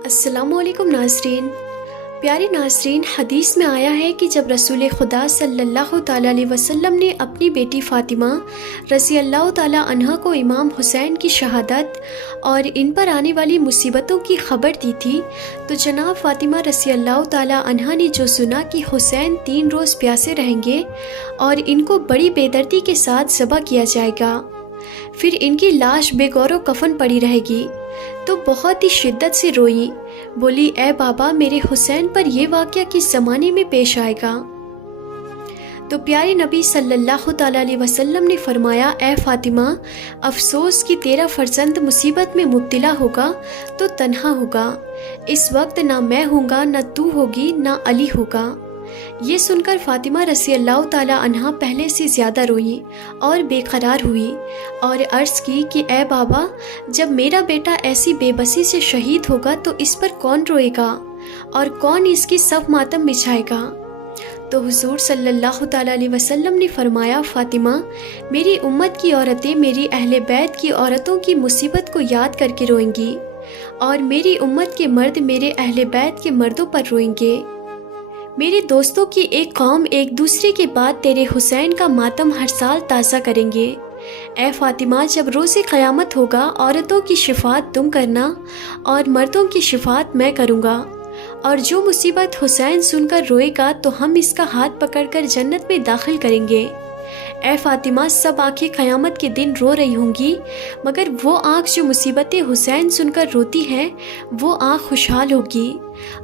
अस्सलामु अलैकुम नाज़रीन। प्यारे नाज़रीन, हदीस में आया है कि जब रसूल खुदा सल्लल्लाहु ताला अलैहि वसल्लम ने अपनी बेटी फ़ातिमा रज़ी अल्लाह ताला अन्हा को इमाम हुसैन की शहादत और इन पर आने वाली मुसीबतों की खबर दी थी, तो जनाब फ़ातिमा रज़ी अल्लाह ताला अन्हा ने जो सुना कि हुसैन 3 रोज़ प्यासे रहेंगे और इनको बड़ी बेदर्दी के साथ ज़बह किया जाएगा, फिर इनकी लाश बेगौर कफन पड़ी रहेगी, तो बहुत ही शिद्दत से रोई। बोली, ए बाबा, मेरे हुसैन पर यह वाक़या किस ज़माने में पेश आएगा? तो प्यारे नबी सल्लल्लाहु ताला अलैहि वसल्लम ने फरमाया, ए फ़ातिमा, अफसोस कि तेरा फ़र्जंद मुसीबत में मुब्तला होगा तो तन्हा होगा। इस वक्त ना मैं हूँगा, ना तू होगी, ना अली होगा। ये सुनकर फ़ातिमा रज़ी अल्लाह ताला अन्हा पहले से ज़्यादा रोई और बेकरार हुई और अर्ज़ की कि ए बाबा, जब मेरा बेटा ऐसी बेबसी से शहीद होगा तो इस पर कौन रोएगा और कौन इसकी सब मातम बिछाएगा? तो हुज़ूर सल्लल्लाहु ताला अलैहि वसल्लम ने फरमाया, फ़ातिमा, मेरी उम्मत की औरतें मेरी अहले बैत की औरतों की मुसीबत को याद करके रोएंगी और मेरी उम्मत के मर्द मेरे अहले बैत के मर्दों पर रोएंगे। मेरे दोस्तों की एक कौम एक दूसरे के बाद तेरे हुसैन का मातम हर साल ताज़ा करेंगे। ए फ़ातिमा, जब रोज़े क़यामत होगा, औरतों की शिफात तुम करना और मर्दों की शिफात मैं करूँगा, और जो मुसीबत हुसैन सुनकर रोएगा तो हम इसका हाथ पकड़कर जन्नत में दाखिल करेंगे। ए फ़ातिमा, सब आँखें क़यामत के दिन रो रही होंगी, मगर वो आँख जो मुसीबतें हुसैन सुनकर रोती है, वो आँख खुशहाल होगी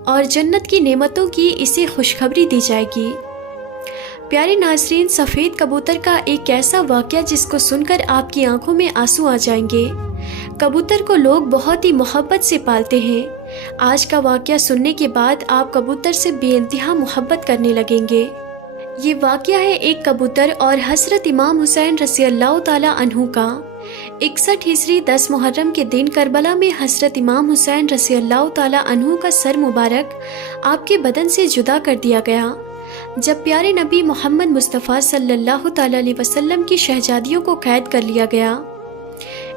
और जन्नत की नेमतों की इसे खुशखबरी दी जाएगी। प्यारे नाज़रीन, सफ़ेद कबूतर का एक ऐसा वाक़या जिसको सुनकर आपकी आंखों में आंसू आ जाएंगे। कबूतर को लोग बहुत ही मोहब्बत से पालते हैं। आज का वाक़या सुनने के बाद आप कबूतर से बेइंतहा मोहब्बत करने लगेंगे। ये वाक़या है एक कबूतर और हज़रत इमाम हुसैन रज़ी अल्लाह ताला अन्हु का। 61 हिजरी 10 मुहर्रम के दिन करबला में हज़रत इमाम हुसैन रज़ी अल्लाह ताला अन्हु का सर मुबारक आपके बदन से जुदा कर दिया गया। जब प्यारे नबी मोहम्मद मुस्तफ़ा सल्लल्लाहु ताला अलैहि वसल्लम की शहजादियों को कैद कर लिया गया।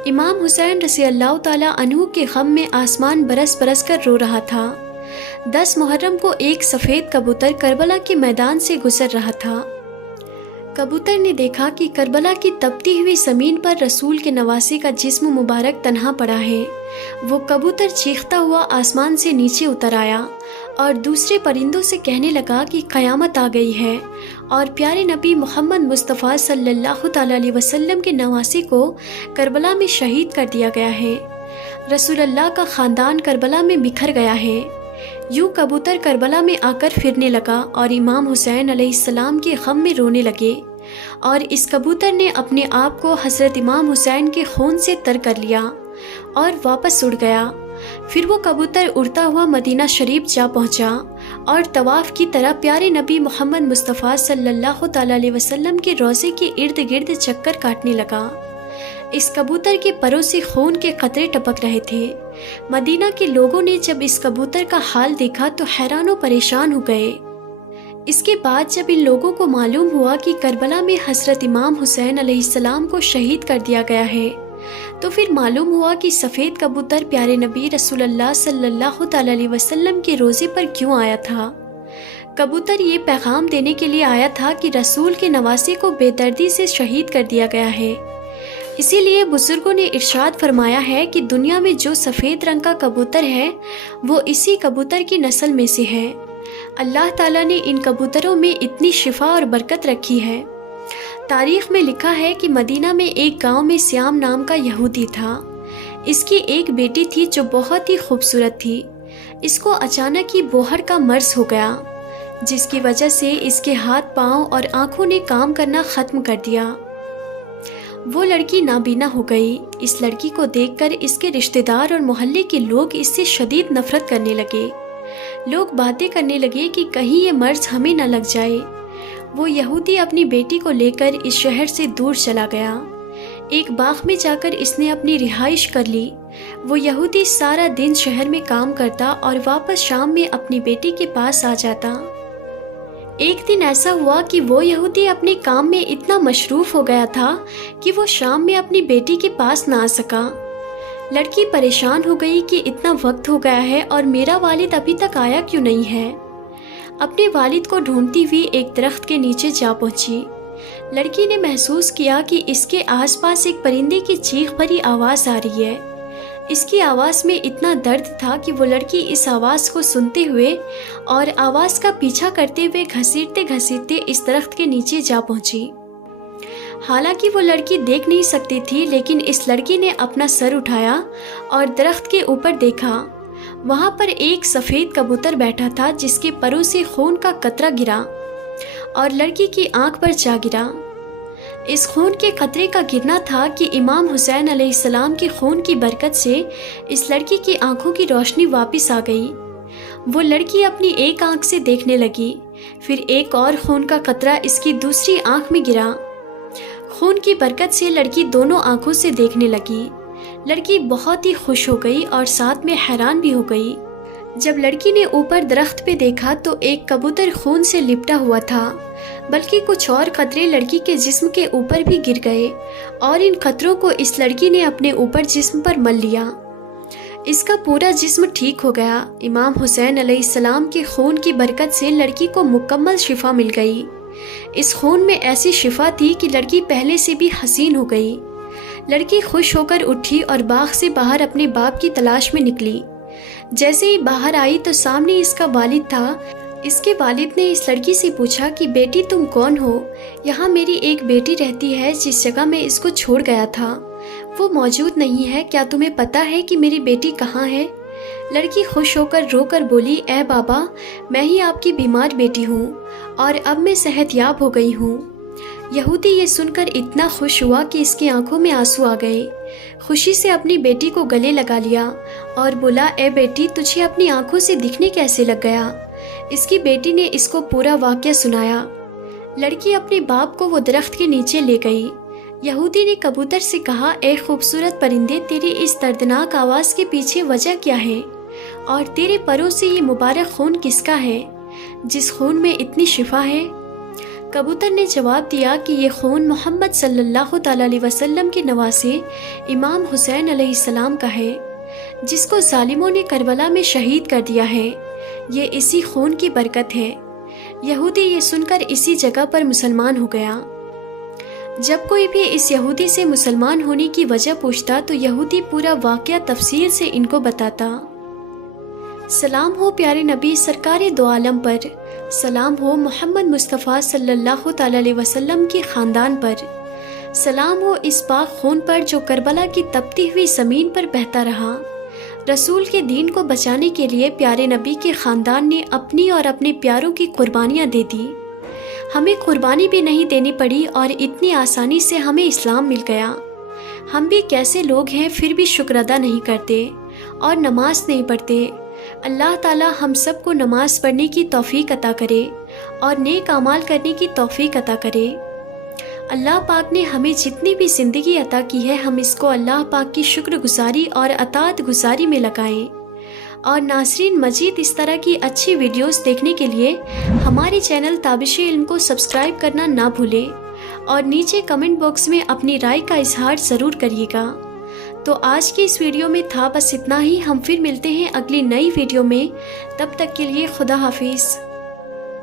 इमाम हुसैन रज़ी अल्लाह ताला अन्हु के गम में आसमान बरस बरस कर रो रहा था। 10 मुहर्रम को एक सफ़ेद कबूतर करबला के मैदान से गुजर रहा था। कबूतर ने देखा कि करबला की तपती हुई ज़मीन पर रसूल के नवासे का जिस्म मुबारक तन्हा पड़ा है। वो कबूतर चीखता हुआ आसमान से नीचे उतर आया और दूसरे परिंदों से कहने लगा कि क़यामत आ गई है और प्यारे नबी मोहम्मद मुस्तफ़ा सल्लल्लाहु ताला अलैहि वसल्लम के नवासे को करबला में शहीद कर दिया गया है। रसूलुल्लाह का ख़ानदान करबला में बिखर गया है। यूँ कबूतर करबला में आकर फिरने लगा और इमाम हुसैन अलैहिस्सलाम के गम में रोने लगे, और इस कबूतर ने अपने आप को हज़रत इमाम हुसैन के खून से तर कर लिया और वापस उड़ गया। फिर वो कबूतर उड़ता हुआ मदीना शरीफ जा पहुँचा और तवाफ़ की तरह प्यारे नबी मोहम्मद मुस्तफ़ा सल्लल्लाहु ताला अलैहि वसल्लम के रोज़े के इर्द गिर्द चक्कर काटने लगा। इस कबूतर के परों से खून के कतरे टपक रहे थे। मदीना के लोगों ने जब इस कबूतर का हाल देखा तो हैरान व परेशान हो गए। इसके बाद जब इन लोगों को मालूम हुआ कि करबला में हज़रत इमाम हुसैन अलैहिस्सलाम को शहीद कर दिया गया है, तो फिर मालूम हुआ कि सफ़ेद कबूतर प्यारे नबी रसूलुल्लाह सल्लल्लाहु ताला अलैहि वसल्लम के रोज़े पर क्यों आया था। कबूतर ये पैगाम देने के लिए आया था कि रसूल के नवासे को बेदर्दी से शहीद कर दिया गया है। इसीलिए बुजुर्गों ने इरशाद फरमाया है कि दुनिया में जो सफ़ेद रंग का कबूतर है वो इसी कबूतर की नस्ल में से है। अल्लाह ताला ने इन कबूतरों में इतनी शिफा और बरकत रखी है। तारीख़ में लिखा है कि मदीना में एक गांव में श्याम नाम का यहूदी था। इसकी एक बेटी थी जो बहुत ही खूबसूरत थी। इसको अचानक ही बोहर का मर्ज़ हो गया, जिसकी वजह से इसके हाथ पाँव और आँखों ने काम करना ख़त्म कर दिया। वो लड़की नाबीना हो गई। इस लड़की को देखकर इसके रिश्तेदार और मोहल्ले के लोग इससे शदीद नफ़रत करने लगे। लोग बातें करने लगे कि कहीं ये मर्ज़ हमें न लग जाए। वो यहूदी अपनी बेटी को लेकर इस शहर से दूर चला गया। एक बाग में जाकर इसने अपनी रिहाइश कर ली। वो यहूदी सारा दिन शहर में काम करता और वापस शाम में अपनी बेटी के पास आ जाता। एक दिन ऐसा हुआ कि वो यहूदी अपने काम में इतना मशरूफ़ हो गया था कि वो शाम में अपनी बेटी के पास ना आ सका। لڑکی پریشان ہو گئی کہ اتنا وقت ہو گیا ہے اور میرا والد ابھی تک آیا کیوں نہیں ہے۔ اپنے والد کو ڈھونڈتی ہوئی ایک درخت کے نیچے جا پہنچی۔ لڑکی نے محسوس کیا کہ اس کے آس پاس ایک پرندے کی چیخ بھری آواز آ رہی ہے۔ اس کی آواز میں اتنا درد تھا کہ وہ لڑکی اس آواز کو سنتے ہوئے اور آواز کا پیچھا کرتے ہوئے گھسیٹتے گھسیٹتے اس درخت کے نیچے جا پہنچی۔ حالانکہ وہ لڑکی دیکھ نہیں سکتی تھی، لیکن اس لڑکی نے اپنا سر اٹھایا اور درخت کے اوپر دیکھا۔ وہاں پر ایک سفید کبوتر بیٹھا تھا جس کے پروں سے خون کا قطرہ گرا اور لڑکی کی آنکھ پر جا گرا۔ اس خون کے قطرے کا گرنا تھا کہ امام حسین علیہ السلام کے خون کی برکت سے اس لڑکی کی آنکھوں کی روشنی واپس آ گئی۔ وہ لڑکی اپنی ایک آنکھ سے دیکھنے لگی، پھر ایک اور خون کا قطرہ اس کی دوسری آنکھ میں گرا۔ خون کی برکت سے لڑکی دونوں آنکھوں سے دیکھنے لگی۔ لڑکی بہت ہی خوش ہو گئی اور ساتھ میں حیران بھی ہو گئی۔ جب لڑکی نے اوپر درخت پہ دیکھا تو ایک کبوتر خون سے لپٹا ہوا تھا، بلکہ کچھ اور قطرے لڑکی کے جسم کے اوپر بھی گر گئے اور ان قطروں کو اس لڑکی نے اپنے اوپر جسم پر مل لیا۔ اس کا پورا جسم ٹھیک ہو گیا۔ امام حسین علیہ السلام کے خون کی برکت سے لڑکی کو مکمل شفا مل گئی۔ اس خون میں ایسی شفا تھی کہ لڑکی پہلے سے بھی حسین ہو گئی۔ لڑکی خوش ہو کر اٹھی اور باغ سے باہر اپنے باپ کی تلاش میں نکلی۔ جیسے ہی باہر آئی تو سامنے اس کا والد تھا۔ اس کے والد نے اس لڑکی سے پوچھا کہ بیٹی تم کون ہو؟ یہاں میری ایک بیٹی رہتی ہے جس جگہ میں اس کو چھوڑ گیا تھا، وہ موجود نہیں ہے، کیا تمہیں پتہ ہے کہ میری بیٹی کہاں ہے؟ لڑکی خوش ہو کر رو کر بولی، اے بابا، میں ہی آپ کی بیمار بیٹی ہوں اور اب میں صحت یاب ہو گئی ہوں۔ یہودی یہ سن کر اتنا خوش ہوا کہ اس کی آنکھوں میں آنسو آ گئے۔ خوشی سے اپنی بیٹی کو گلے لگا لیا اور بولا، اے بیٹی، تجھے اپنی آنکھوں سے دکھنے کیسے لگ گیا؟ اس کی بیٹی نے اس کو پورا واقعہ سنایا۔ لڑکی اپنے باپ کو وہ درخت کے نیچے لے گئی۔ یہودی نے کبوتر سے کہا، اے خوبصورت پرندے، تیری اس دردناک آواز کے پیچھے وجہ کیا ہے؟ اور تیرے پروں سے یہ مبارک خون کس کا ہے جس خون میں اتنی شفا ہے؟ کبوتر نے جواب دیا کہ یہ خون محمد صلی اللہ تعالیٰ علیہ وسلم کے نواسے امام حسین علیہ السلام کا ہے، جس کو ظالموں نے کربلا میں شہید کر دیا ہے۔ یہ اسی خون کی برکت ہے۔ یہودی یہ سن کر اسی جگہ پر مسلمان ہو گیا۔ جب کوئی بھی اس یہودی سے مسلمان ہونے کی وجہ پوچھتا تو یہودی پورا واقعہ تفصیل سے ان کو بتاتا۔ سلام ہو پیارے نبی سرکار دو عالم پر، سلام ہو محمد مصطفیٰ صلی اللہ تعالیٰ علیہ وسلم کی خاندان پر، سلام ہو اس پاک خون پر جو کربلا کی تپتی ہوئی زمین پر بہتا رہا۔ رسول کے دین کو بچانے کے لیے پیارے نبی کے خاندان نے اپنی اور اپنے پیاروں کی قربانیاں دے دی۔ ہمیں قربانی بھی نہیں دینی پڑی اور اتنی آسانی سے ہمیں اسلام مل گیا۔ ہم بھی کیسے لوگ ہیں پھر بھی شکر ادا نہیں کرتے اور نماز نہیں پڑھتے۔ اللہ تعالی ہم سب کو نماز پڑھنے کی توفیق عطا کرے اور نیک اعمال کرنے کی توفیق عطا کرے۔ اللہ پاک نے ہمیں جتنی بھی زندگی عطا کی ہے، ہم اس کو اللہ پاک کی شکر گزاری اور اطاعت گزاری میں لگائیں۔ اور ناظرین، مزید اس طرح کی اچھی ویڈیوز دیکھنے کے لیے ہمارے چینل تابش علم کو سبسکرائب کرنا نہ بھولیں اور نیچے کمنٹ باکس میں اپنی رائے کا اظہار ضرور کریے گا۔ تو آج کی اس ویڈیو میں تھا بس اتنا ہی۔ ہم پھر ملتے ہیں اگلی نئی ویڈیو میں، تب تک کے لیے خدا حافظ۔